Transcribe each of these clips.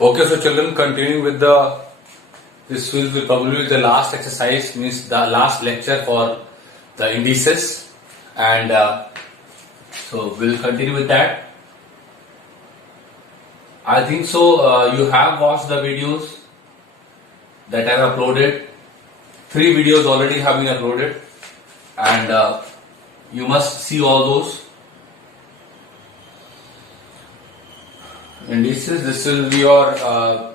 Okay, so children, continuing with this will be probably the last exercise, means the last lecture for the indices, and so we'll continue with that. I think so. You have watched the videos that I have uploaded. 3 videos already have been uploaded, and you must see all those indices. This will be your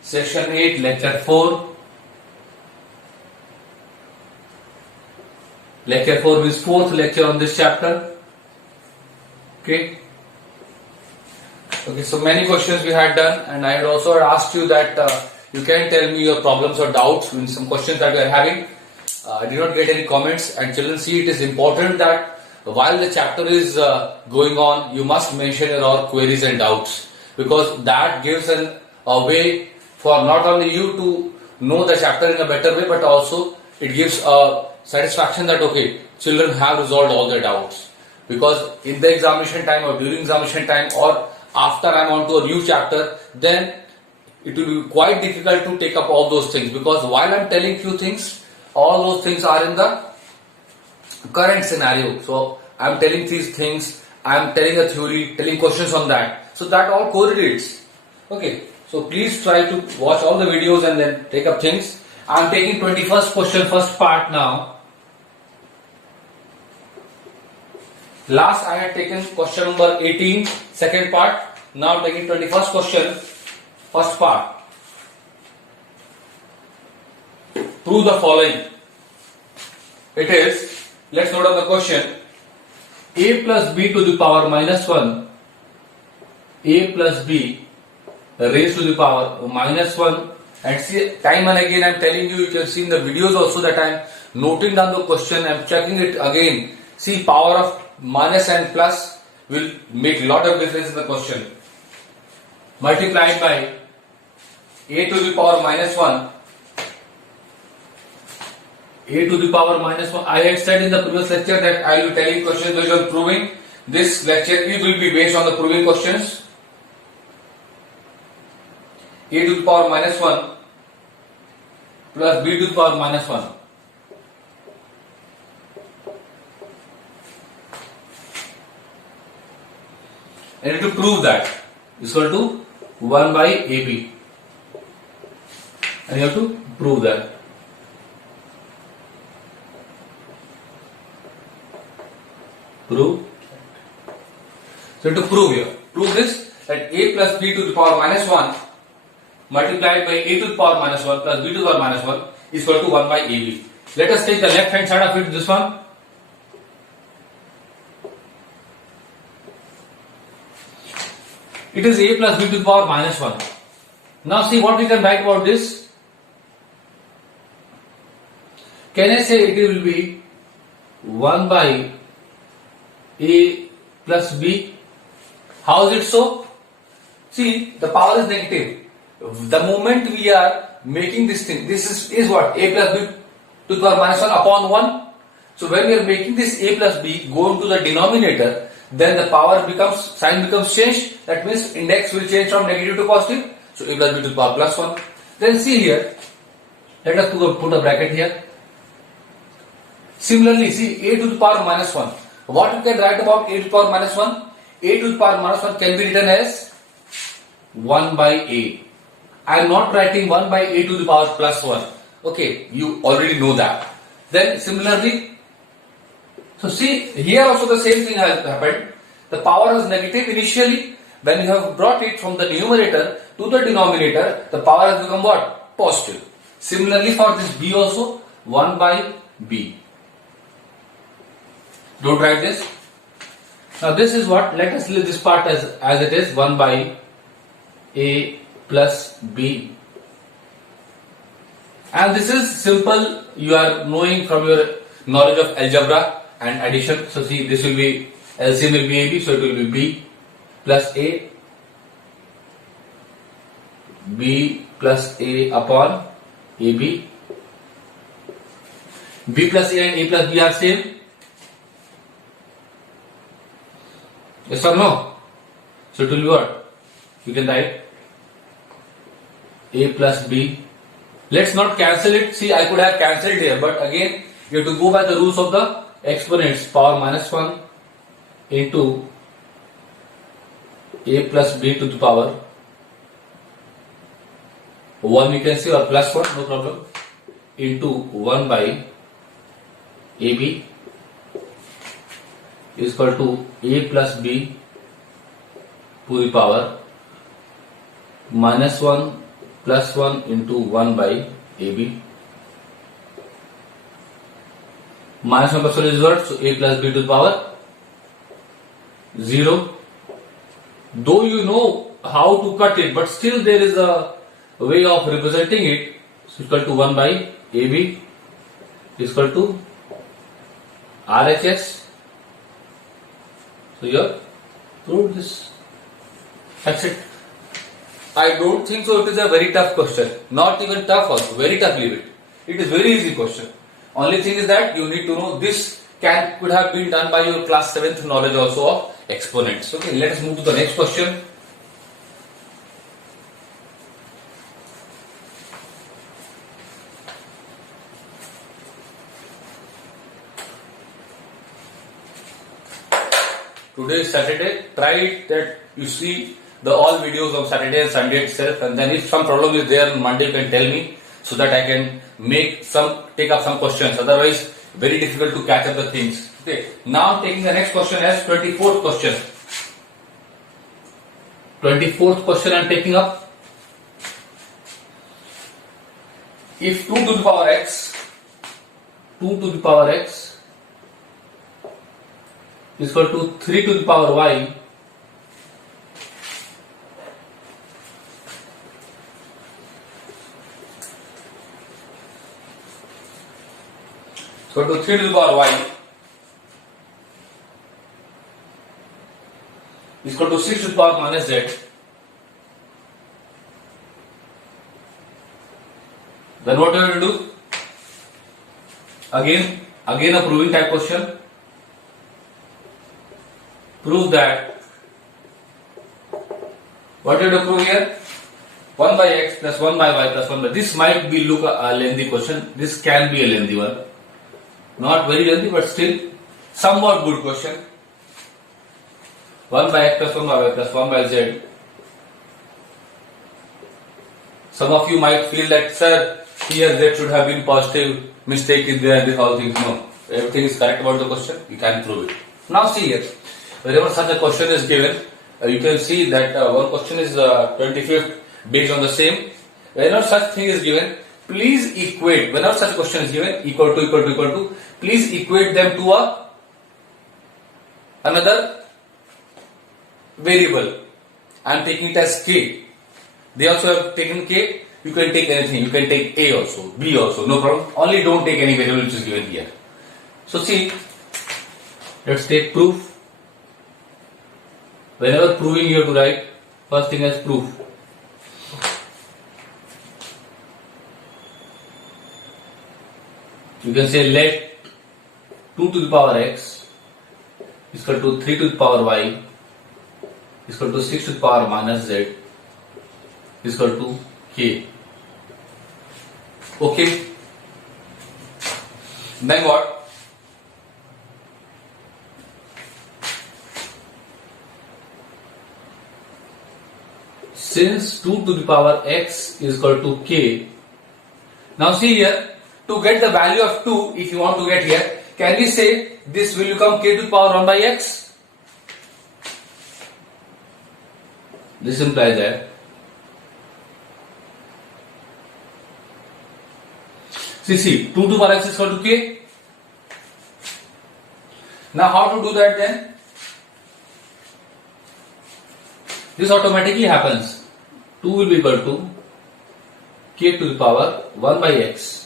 Section 8, Lecture 4. Lecture 4 is 4th lecture on this chapter. Okay. Okay, so many questions we had done, and I had also asked you that you can tell me your problems or doubts in some questions that we are having. I did not get any comments, and children, see, it is important that while the chapter is going on, you must mention your queries and doubts, because that gives a way for not only you to know the chapter in a better way, but also it gives a satisfaction that okay, children have resolved all their doubts. Because in the examination time or during examination time or after I'm on to a new chapter, then it will be quite difficult to take up all those things, because while I'm telling few things, all those things are in the current scenario. So I'm telling these things, I'm telling a theory, telling questions on that. So that all correlates. Okay, so please try to watch all the videos and then take up things. I'm taking 21st question, first part now. Last I had taken question number 18, second part. Now taking 21st question, first part. Prove the following. It is, let's note down the question. A plus b to the power minus 1, a plus b raised to the power minus 1. And see, time and again I am telling you, you can see in the videos also that I am noting down the question, I am checking it again. See, power of minus and plus will make lot of difference in the question. Multiplied by a to the power minus 1, a to the power minus 1. I had said in the previous lecture that I will be telling questions based on proving. This lecture it will be based on the proving questions. A to the power minus 1 plus b to the power minus 1. And you have to prove that is equal to 1 by AB. And you have to prove that. Prove. So to prove here, prove this, that a plus b to the power minus 1 multiplied by a to the power minus 1 plus b to the power minus 1 is equal to 1 by AB. Let us take the left hand side of it, this one. It is a plus b to the power minus 1. Now see what we can write about this. Can I say it will be 1 by a plus b? How is it so? See, the power is negative. The moment we are making this thing, this is what? A plus b to the power minus 1 upon 1. So when we are making this a plus b go into the denominator, then the power becomes, sign becomes changed. That means index will change from negative to positive. So a plus b to the power plus 1. Then see here, let us put a bracket here. Similarly, see a to the power minus 1. What we can write about a to the power minus 1? A to the power minus 1 can be written as 1 by a. I am not writing 1 by a to the power plus 1. Okay, you already know that. Then similarly, so see, here also the same thing has happened. The power was negative initially. When you have brought it from the numerator to the denominator, the power has become what? Positive. Similarly for this b also, 1 by b. Don't write this. Now this is what, let us leave this part as it is, 1 by a plus b. And this is simple, you are knowing from your knowledge of algebra and addition. So see, this will be, LCM will be AB, so it will be b plus a, b plus a upon AB. B plus a and a plus b are same. Yes or no? So it will be what? You can write a plus b. Let's not cancel it. See, I could have cancelled here, but again, you have to go by the rules of the exponents. Power minus 1 into a plus b to the power 1, we can say, or plus 1, no problem, into 1 by ab is equal to a plus b to the power minus 1 plus 1 into 1 by ab. Minus 1 plus 1 is what? So a plus b to the power 0. Though you know how to cut it, but still there is a way of representing it. So equal to 1 by AB is equal to RHS. So here, prove this. That's it. I don't think so it is a very tough question. Not even tough also. Very tough, leave it. It is very easy question. Only thing is that you need to know this could have been done by your class 7th knowledge also of exponents. Okay, let us move to the next question. Today is Saturday. Try it that you see the all videos on Saturday and Sunday itself, and then if some problem is there on Monday, you can tell me so that I can take up some questions. Otherwise, very difficult to catch up the things. Okay. Now taking the next question as 24th question. 24th question I am taking up. If 2 to the power x is equal to 3 to the power y, so to 3 to the power y is equal to 6 to the power minus z, then what do you have to do? Again a proving type question. Prove that. What do you have to prove here? 1 by x plus 1 by y plus 1 by. This might be look a lengthy question. This can be a lengthy one. Not very lengthy, but still somewhat good question. 1 by x plus 1 by y plus 1 by z. Some of you might feel that, sir, here z should have been positive, mistake is there, this all things. No, everything is correct about the question. You can prove it. Now see here, wherever such a question is given, you can see that one question is 25th based on the same. Whenever such thing is given, please equate. Whenever such question is given, equal to, please equate them to another variable. I am taking it as k. They also have taken k. You can take anything. You can take a also, b also, no problem. Only don't take any variable which is given here. So see, let's take proof. Whenever proving, you have to write first thing as proof. You can say let 2 to the power x is equal to 3 to the power y is equal to 6 to the power minus z is equal to k. Okay. Then what? Since 2 to the power x is equal to k, now see here, to get the value of 2, if you want to get here, can we say this will become k to the power 1 by x? This implies that. See, 2 to the power x is equal to k. Now how to do that then? This automatically happens. 2 will be equal to k to the power 1 by x.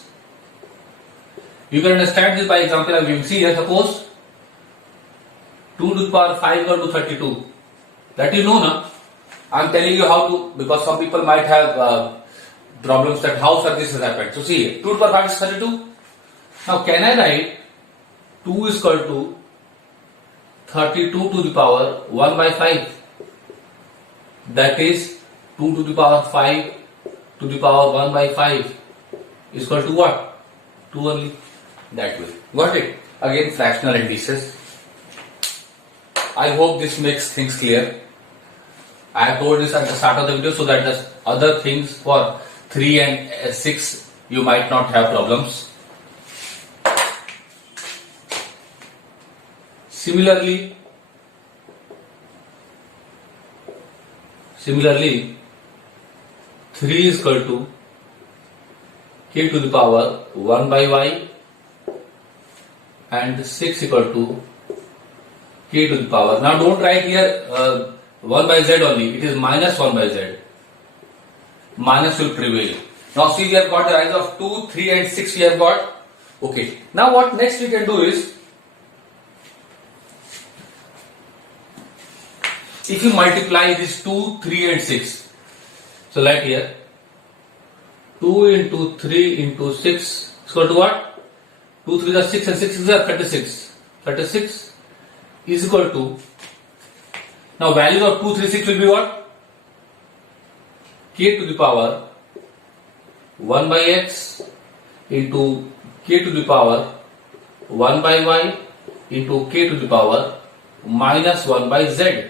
You can understand this by example I will see here. Suppose 2 to the power 5 is equal to 32. That you know now. I am telling you how to, because some people might have problems that how this has happened. So see, 2 to the power 5 is 32. Now can I write 2 is equal to 32 to the power 1 by 5? That is 2 to the power 5 to the power 1 by 5 is equal to what? 2 only. That way. Got it? Again, fractional indices. I hope this makes things clear. I have told this at the start of the video so that the other things for 3 and 6 you might not have problems. Similarly, 3 is equal to k to the power 1 by y and 6 equal to k to the power. Now don't write here 1 by z only, it is minus 1 by z. Minus will prevail. Now see, we have got the rise of 2, 3 and 6 we have got. Okay. Now what next we can do is, if you multiply this 2, 3 and 6. So write here 2 into 3 into 6 is equal to what? 2, 3 are 6 and 6 is 36. 36 is equal to, now values of 2, 3, 6 will be what? K to the power 1 by x into k to the power 1 by y into k to the power minus 1 by z.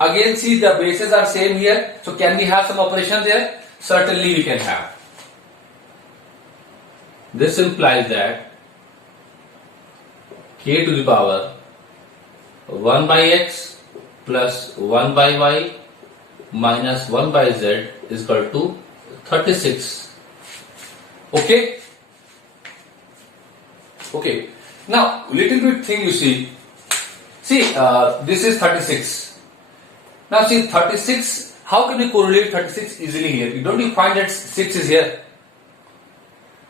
Again, see, the bases are same here. So can we have some operation there? Certainly we can have. This implies that k to the power 1 by x plus 1 by y minus 1 by z is equal to 36. Okay? Okay. Now, little bit thing you see. See, this is 36. Now see, 36, how can we correlate 36 easily here? Don't you find that 6 is here?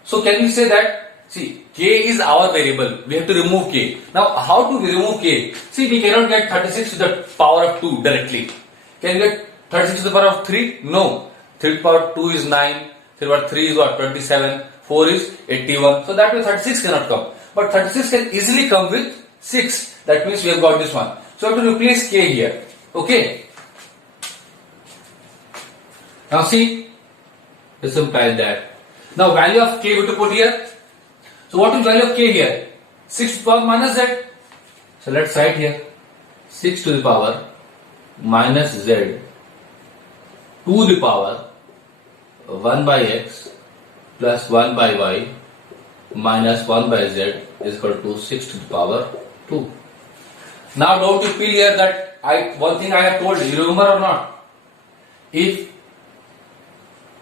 So can we say that, see, k is our variable, we have to remove k. Now how to remove k? See, we cannot get 36 to the power of 2 directly. Can we get 36 to the power of 3? No. 3 to the power of 2 is 9, 3 to the power of 3 is what? 27, 4 is 81. So that way 36 cannot come. But 36 can easily come with 6. That means we have got this one. So we have to replace k here. Okay. Now see, this implies that. Now value of k we have to put here. So what is value of k here? 6 to the power minus z. So let's write here 6 to the power minus z to the power 1 by x plus 1 by y minus 1 by z is equal to 6 to the power 2. Now don't you feel here that one thing I have told you, remember or not? If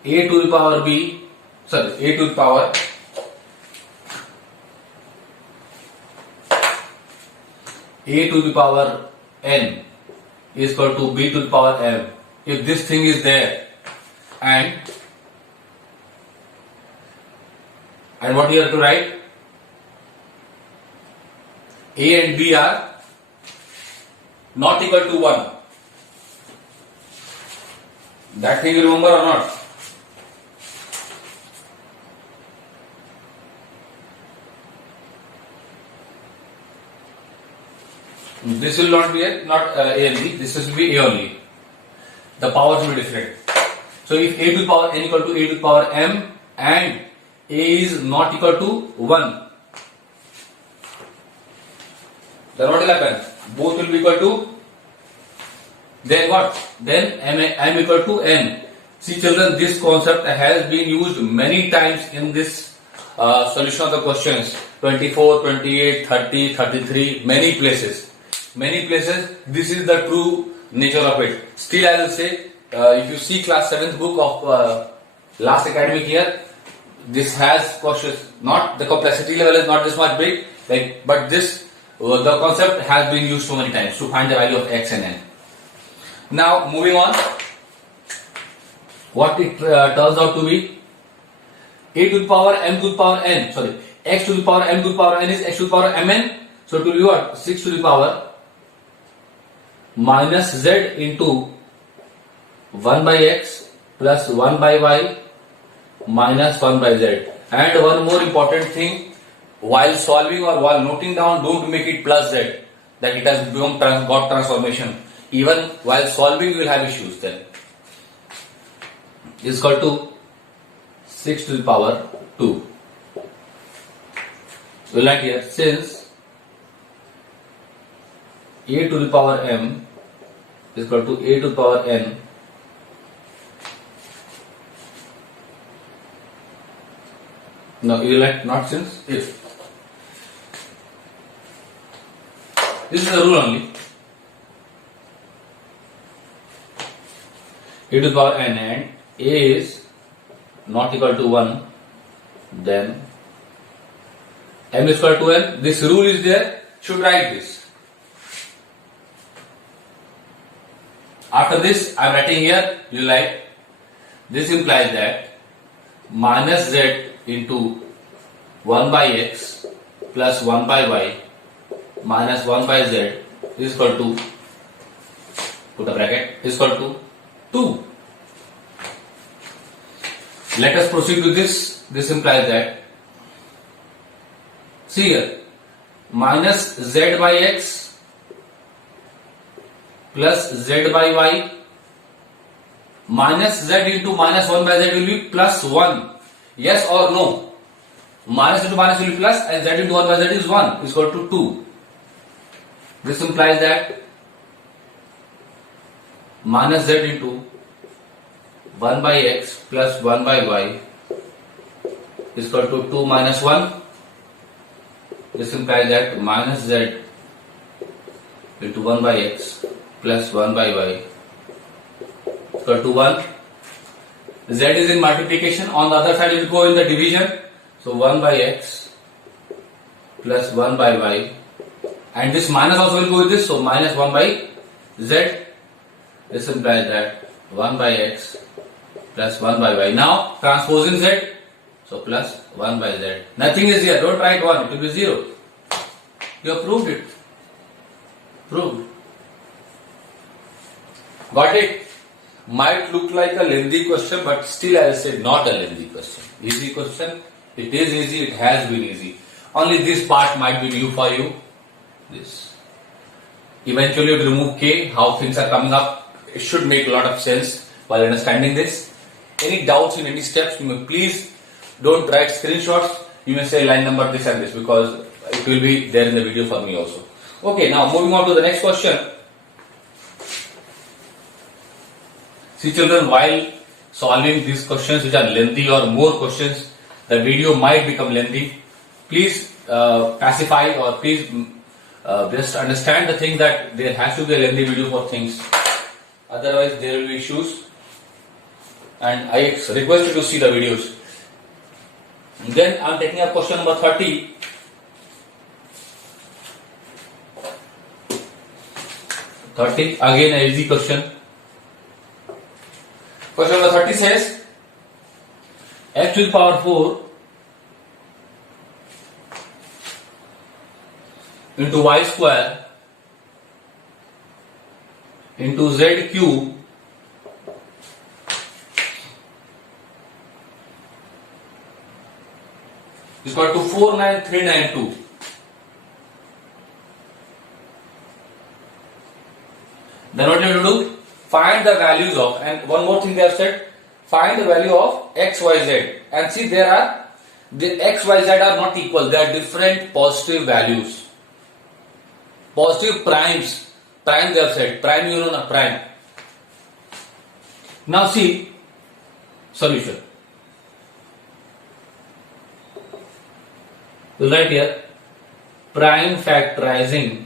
a to the power b, sorry, a to the power n is equal to b to the power m. If this thing is there and what you have to write? A and b are not equal to 1. That thing you remember or not? This will not be a and b, this will be a only. The powers will be different. So if a to the power n equal to a to the power m and a is not equal to 1, then what will happen? Both will be equal to, then what? Then m equal to n. See children, this concept has been used many times in this solution of the questions. 24, 28, 30, 33, many places. Many places, this is the true nature of it. Still I will say, if you see class 7th book of last academic year, this has questions, not the complexity level is not this much big, but this, the concept has been used so many times to find the value of x and n. Now moving on, what it turns out to be, a to the power m to the power n, sorry, x to the power m to the power n is x to the power mn, so it will be what? 6 to the power minus z into 1 by x plus 1 by y minus 1 by z. And one more important thing, while solving or while noting down, don't make it plus z, that it has become got transformation. Even while solving you will have issues then. is equal to 6 to the power 2. We'll write here, since a to the power m is equal to a to the power n, no, you will write not since, if. This is the rule only. A to the power n and a is not equal to 1, then m is equal to n. This rule is there, should write this. After this, I am writing here, you write, this implies that minus z into 1 by x plus 1 by y minus 1 by z is equal to, put a bracket, is equal to 2. Let us proceed with this. This implies that, see here, minus z by x plus z by y minus z into minus 1 by z will be plus 1. Yes or no? Minus into minus will be plus and z into 1 by z is 1 is equal to 2. This implies that minus z into 1 by x plus 1 by y is equal to 2 minus 1. This implies that minus z into 1 by x plus 1 by y is equal to 1. Z is in multiplication, on the other side it will go in the division. So 1 by x plus 1 by y, and this minus also will go with this, so minus 1 by z. This implies that 1 by x plus 1 by y. Now transposing z, so plus 1 by z. Nothing is here, don't write 1, it will be 0. You have proved it. Proved. Got it? Might look like a lengthy question, but still I will say not a lengthy question. Easy question. It is easy, it has been easy. Only this part might be new for you. This. Eventually you will remove k, how things are coming up. It should make a lot of sense while understanding this. Any doubts in any steps, you may please don't write screenshots. You may say line number this and this, because it will be there in the video for me also. Okay, now moving on to the next question. See children, while solving these questions which are lengthy or more questions, the video might become lengthy. Please pacify, or please just understand the thing that there has to be a lengthy video for things. Otherwise there will be issues. And I request you to see the videos. Then I am taking up question number 30. Again an easy question. Question number 30 says x to the power 4 into y square into z cube is equal to 49392. Then what you have to do? Find the values of, and one more thing they have said, find the value of x, y, z. And see, there are, the x, y, z are not equal, they are different positive values. Positive primes, prime they have said, prime you know na, prime. Now see, solution. You write here, prime factorizing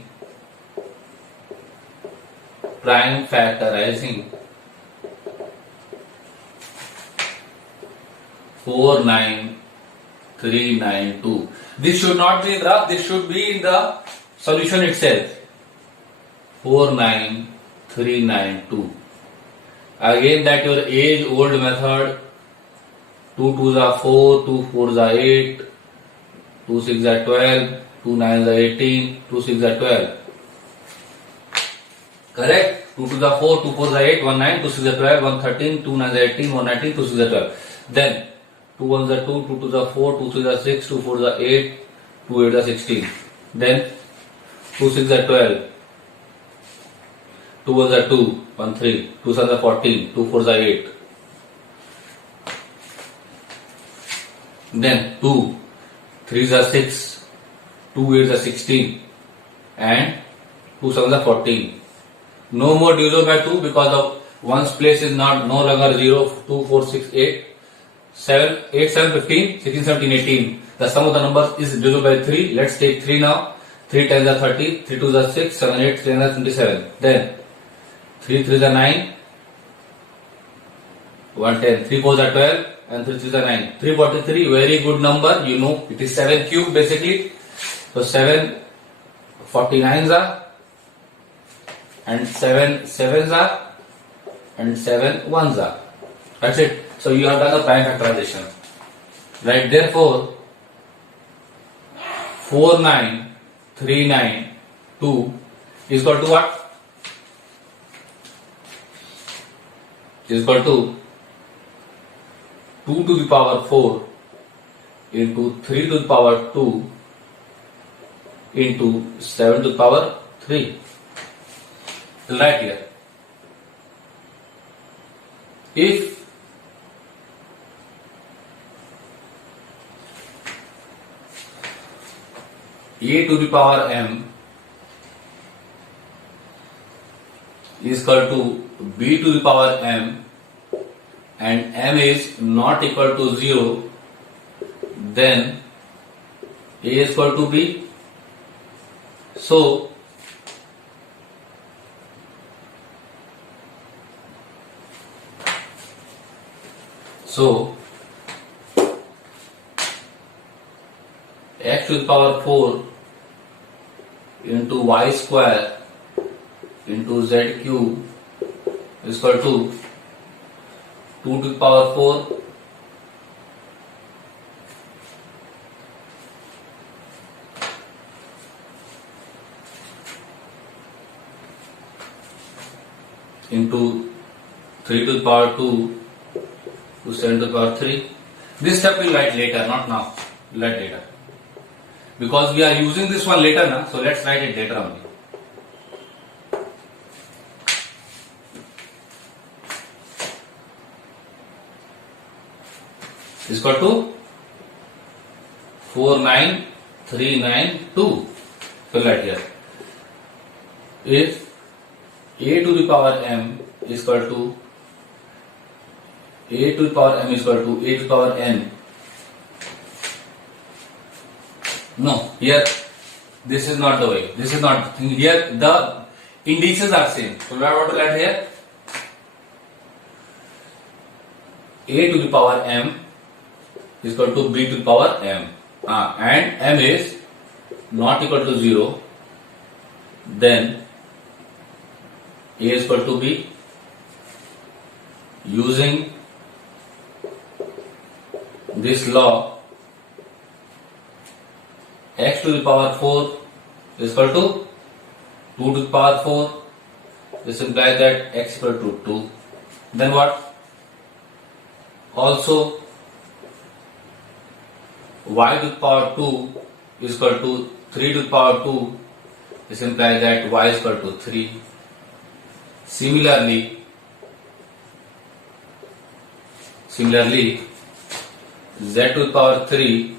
49392. This should not be in graph, this should be in the solution itself. 49392. Again that your age old method, 2 2s are 4, 2 4s are 8, 2 6s are 12, 2 9s are 18, 2 6s are 12. Correct? 2 2s are 4, 2 4s are 8, 1 9, 2 6s are 12, 1 13, 2 9s are 18, 1 19, 2 6s are 12. Then 2 1s are 2, 2 2s are 4, 2 3s are 6, 2 4s are 8, 2 8s are 16. Then 2 6s are 12, 2 1s are 2, 1 3, 2 7s are 14, 2 4s are 8. Then 2 3s are 6, 2 8s are 16, and 2 7s are 14. No more divisible by 2 because of one's place is not no longer 0, 2, 4, 6, 8. 7, 8, 7, 15, 16, 17, 18. The sum of the numbers is divisible by 3. Let's take 3 now. 3 times are 30, 3 2s are 6, 7 8, 3 are 27. Then 3 3s are 9, 1 10, 3 4s are 12, and 3 3s are 9. 343, very good number. You know, it is 7 cube basically. So 7 49s are, and 7 7s are, and 7 1s are. That's it. So you have done the prime factorization. Right, therefore 49392 is equal to what? Is equal to 2 to the power 4 into 3 to the power 2 into 7 to the power 3. Right here. If a to the power m is equal to b to the power m and m is not equal to 0, then a is equal to b. So x to the power 4 into y square into z cube is equal to 2 to the power 4 into 3 to the power 2 to 7 to the power 3. This step we'll write later, not now. We'll write later. Because we are using this one later now, so let's write it later only. Is equal to 49392. So write here. If a to the power m is equal to a to the power m is equal to a to the power n. No, here this is not the way. This is not here. The indices are same. So what I want to write here? A to the power m is equal to b to the power m, and m is not equal to 0. Then a is equal to b. Using this law, x to the power 4 is equal to 2 to the power 4. This implies that x equal to 2. Then what? Also, y to the power 2 is equal to 3 to the power 2. This implies that y is equal to 3. Similarly, z to the power 3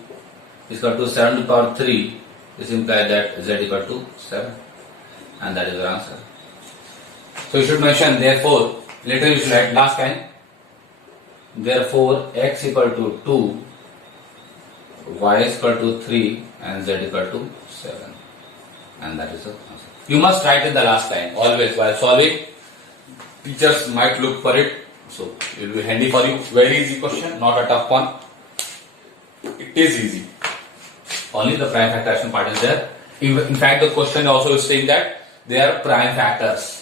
is equal to 7 to the power 3. This implies that z equal to 7, and that is your answer. So you should mention therefore. Later you should write last time. Therefore x equal to 2, y is equal to 3, and z equal to 7, and that is the answer. You must write in the last line always while solving. Teachers might look for it, so it will be handy for you. Very easy question, not a tough one. It is easy. Only the prime factorization part is there. In fact, the question also is saying that they are prime factors.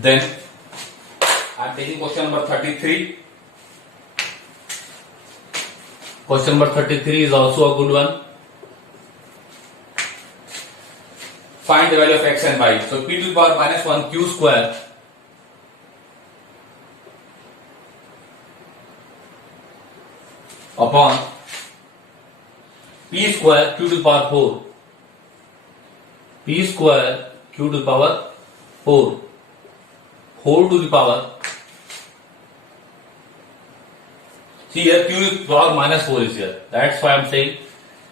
Then I am taking question number 33. Question number 33 is also a good one. Find the value of x and y. So p to the power minus 1 q square upon p square q to the power 4. p square q to the power 4 whole to the power. See here, q to the power minus 4 is here. That's why I am saying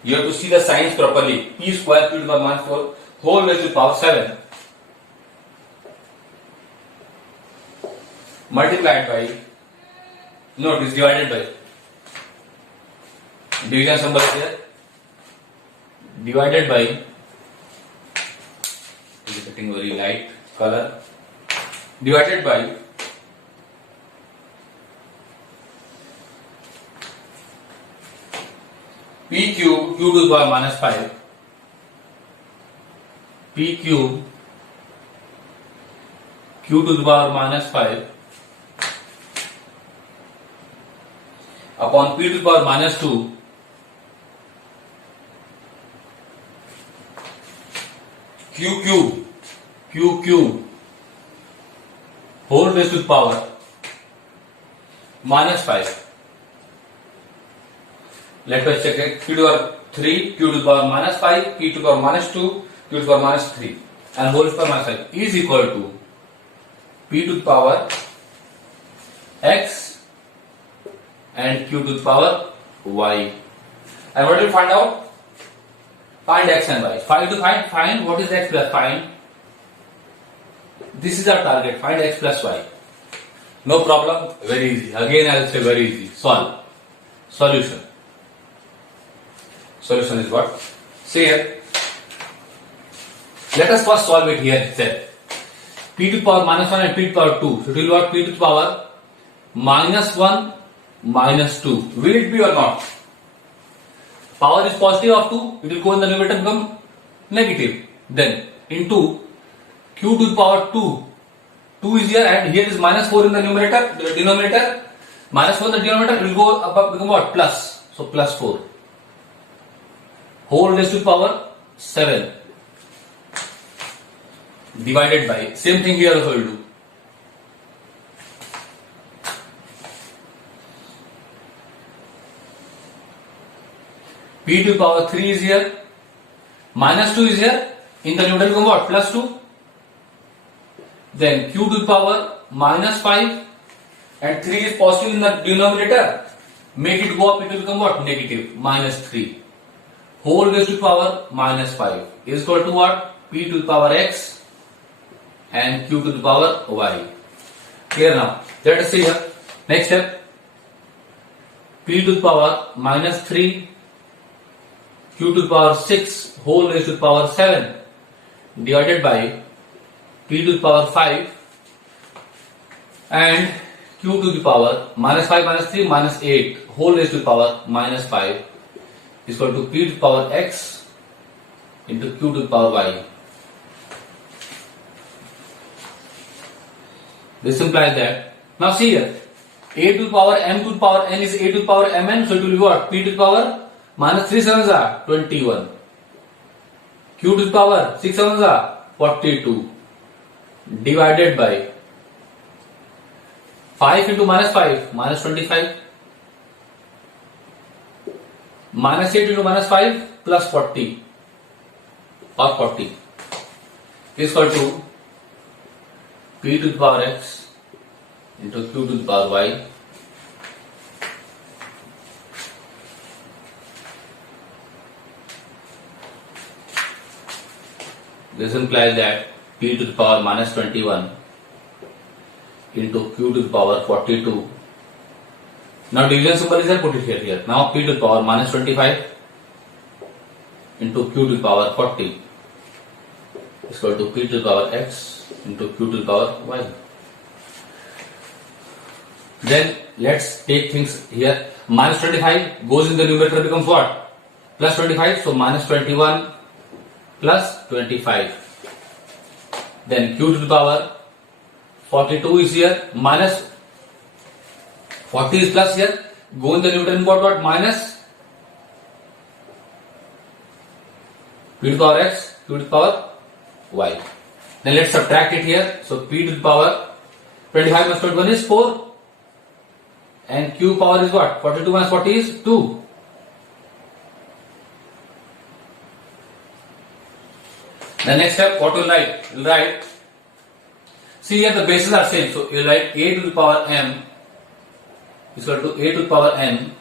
you have to see the signs properly. P square q to the power minus 4 whole raised to the power 7 multiplied by, no, it is divided by, division symbol is here, divided by, it is getting very light color, divided by p cube q to the power minus 5, p cube q to the power minus 5 upon p to the power minus 2 q cube whole raised to the power minus 5. Let us check it. Q to the power 3, q to the power minus 5, p to the power minus 2, q to the power minus 3 and whole to the power minus 5 is equal to p to the power x and q to the power y. And what do we find out? Find x and y. Find what is x plus, find. This is our target. Find x plus y. No problem. Very easy. Again I will say very easy. Solve. Solution. Solution is what? See here. Let us first solve it here itself. P to the power minus 1 and p to the power 2. So it will be what? P to the power minus 1 minus 2. Will it be or not? Power is positive of 2. It will go in the numerator and become negative. Then into q to the power 2. 2 is here and here is minus 4 in the denominator. Minus 4 in the denominator, it will go above, become what? Plus. So plus 4. Whole raised to the power 7. Divided by, same thing here also will do. P to the power 3 is here. Minus 2 is here. In the numerator become what? Plus 2. Then q to the power minus 5 and 3 is positive in the denominator. Make it go up, it will become what? Negative. Minus 3. Whole raised to the power minus 5 is equal to what? P to the power x and q to the power y. Clear now? Let us see here. Next step. P to the power minus 3 q to the power 6 whole raised to the power 7 divided by p to the power 5 and q to the power minus 5 minus 3 minus 8 whole raised to the power minus 5 is equal to p to the power x into q to the power y. This implies that, now see here, a to the power m to the power n is a to the power mn, so it will be what? P to the power minus 3 sevens are 21. Q to the power 6 sevens are 42. Divided by 5 into minus 5, minus 25. Minus 8 into minus 5, plus 40. Or 40. Is equal to p to the power x into q to the power y. This implies that p to the power minus 21 into q to the power 42. Now division symbol is there, put it here. Now p to the power minus 25 into q to the power 40 is equal to p to the power x into q to the power y. Then let's take things here. Minus 25 goes in the numerator, becomes what? Plus 25, so minus 21 plus 25. Then q to the power 42 is here, minus 40 is plus here, go in the numerator and what? Minus p to the power x, q to the power y. Then let's subtract it here. So p to the power 25 minus 21 is 4 and q power is what? 42 minus 40 is 2. The next step, what we'll write? We'll write, see here the bases are same, so you'll write a to the power m is equal to a to the power n,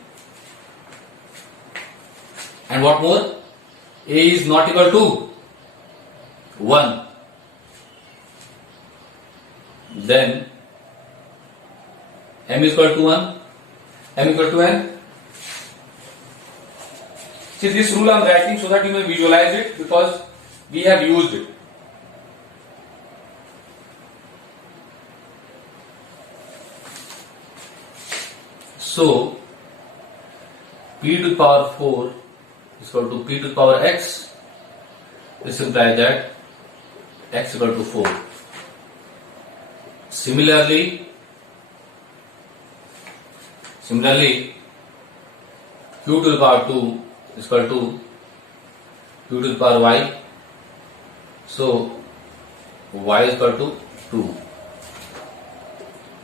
and what more? A is not equal to 1. Then m is equal to 1, m equal to n. See, this rule I am writing so that you may visualize it, because we have used it. So p to the power 4 is equal to p to the power x. This implies that x is equal to 4. Similarly, q to the power 2 is equal to q to the power y. So y is equal to 2.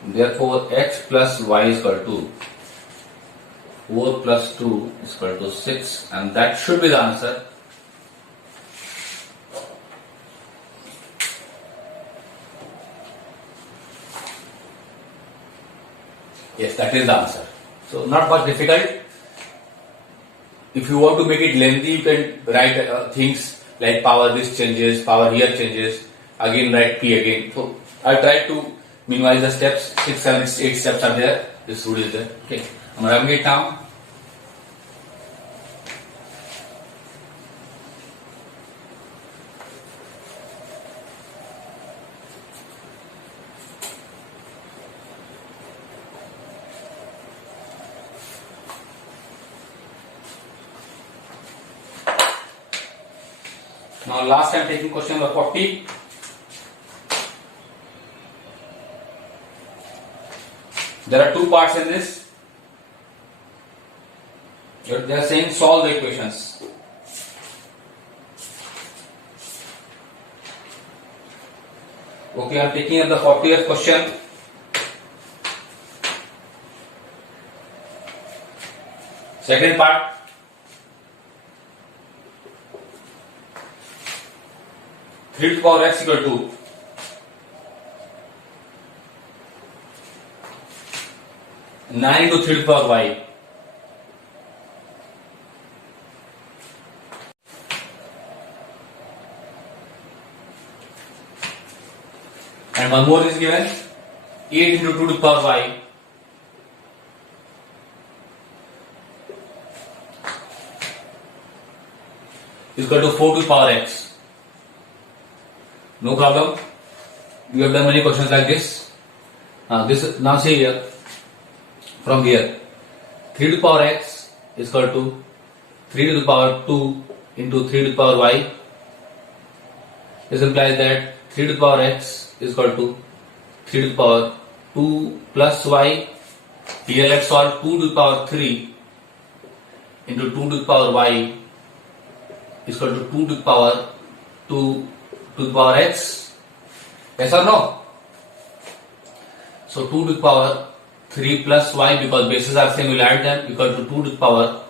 Therefore, x plus y is equal to 4 plus 2 is equal to 6, and that should be the answer. Yes, that is the answer. So not much difficult. If you want to make it lengthy, you can write things like power this changes, power here changes, again write p again. So I tried to minimize the steps. 6, 7, 8 steps are there. This rule is there. Okay, I'm writing it down. Now last I am taking question number 40. There are two parts in this. They are saying solve the equations. Okay, I am taking up the 40th question. Second part. Three to the power x equal to nine into 3 to the power y. And one more is given, 8 into 2 to the power y. Is equal to 4 to the power x. No problem. You have done many questions like this. Now see here. From here, 3 to the power x is equal to 3 to the power 2 into 3 to the power y. This implies that 3 to the power x is equal to 3 to the power 2 plus y. Here let's solve 2 to the power 3 into 2 to the power y is equal to 2 to the power 2 to the power x. Yes or no? So 2 to the power 3 plus y, because bases are same, we will add them, equal to 2 to the power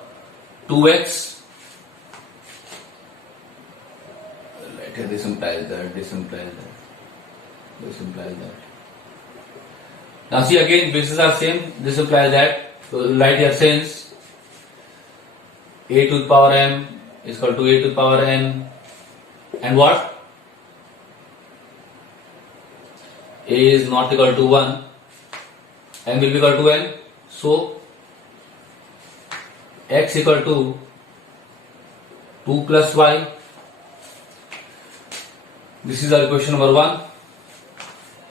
2x. Right here, this implies that, this implies that, this implies that. Now see again, bases are same, this implies that. So write here since a to the power m is equal to a to the power n, and what? A is not equal to 1, m will be equal to n. So x equal to 2 plus y. This is our equation number 1,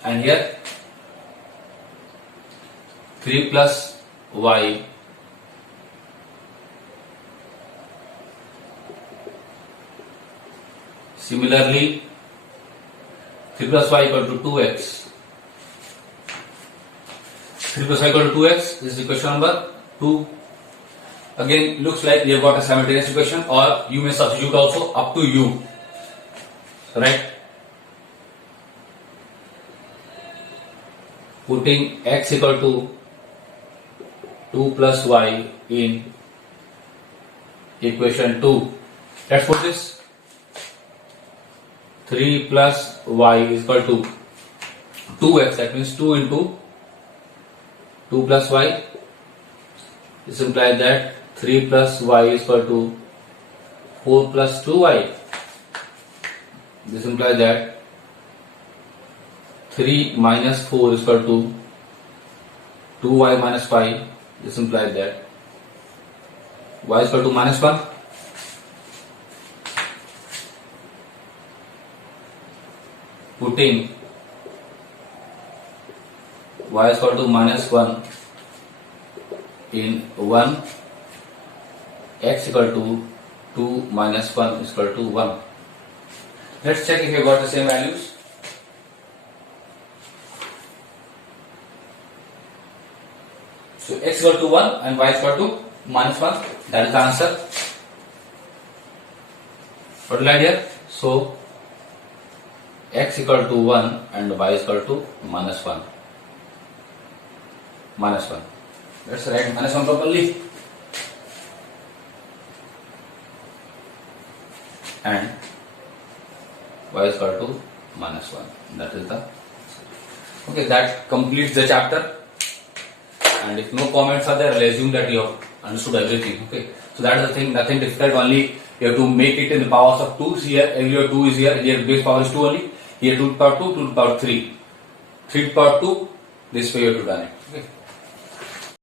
and here 3 plus y similarly 3 plus y equal to 2x. 3 plus y equal to 2x. This is equation number 2. Again, looks like we have got a simultaneous equation, or you may substitute also, up to you. Right? Putting x equal to 2 plus y in equation 2. Let's put this. 3 plus y is equal to 2x. That means 2 into 2 plus y. This implies that 3 plus y is equal to 4 plus 2y. This implies that 3 minus 4 is equal to 2y minus 5. This implies that y is equal to minus 1. Putting y is equal to minus 1 in 1, x equal to 2 minus 1 is equal to 1. Let's check if you got the same values. So x equal to 1 and y equal to minus 1. That is the answer. What line here? So x equal to 1 and y equal to minus 1. Minus 1. Let's write minus 1 properly. And y is equal to minus 1. That is the. Okay, that completes the chapter. And if no comments are there, I'll assume that you have understood everything. Okay, so that is the thing, nothing difficult, only you have to make it in the powers of 2. So here, every 2 is here base power is 2 only. Here 2 to the power 2, 2 to the power 3. 3 to the power 2, this way you have to done it. Okay.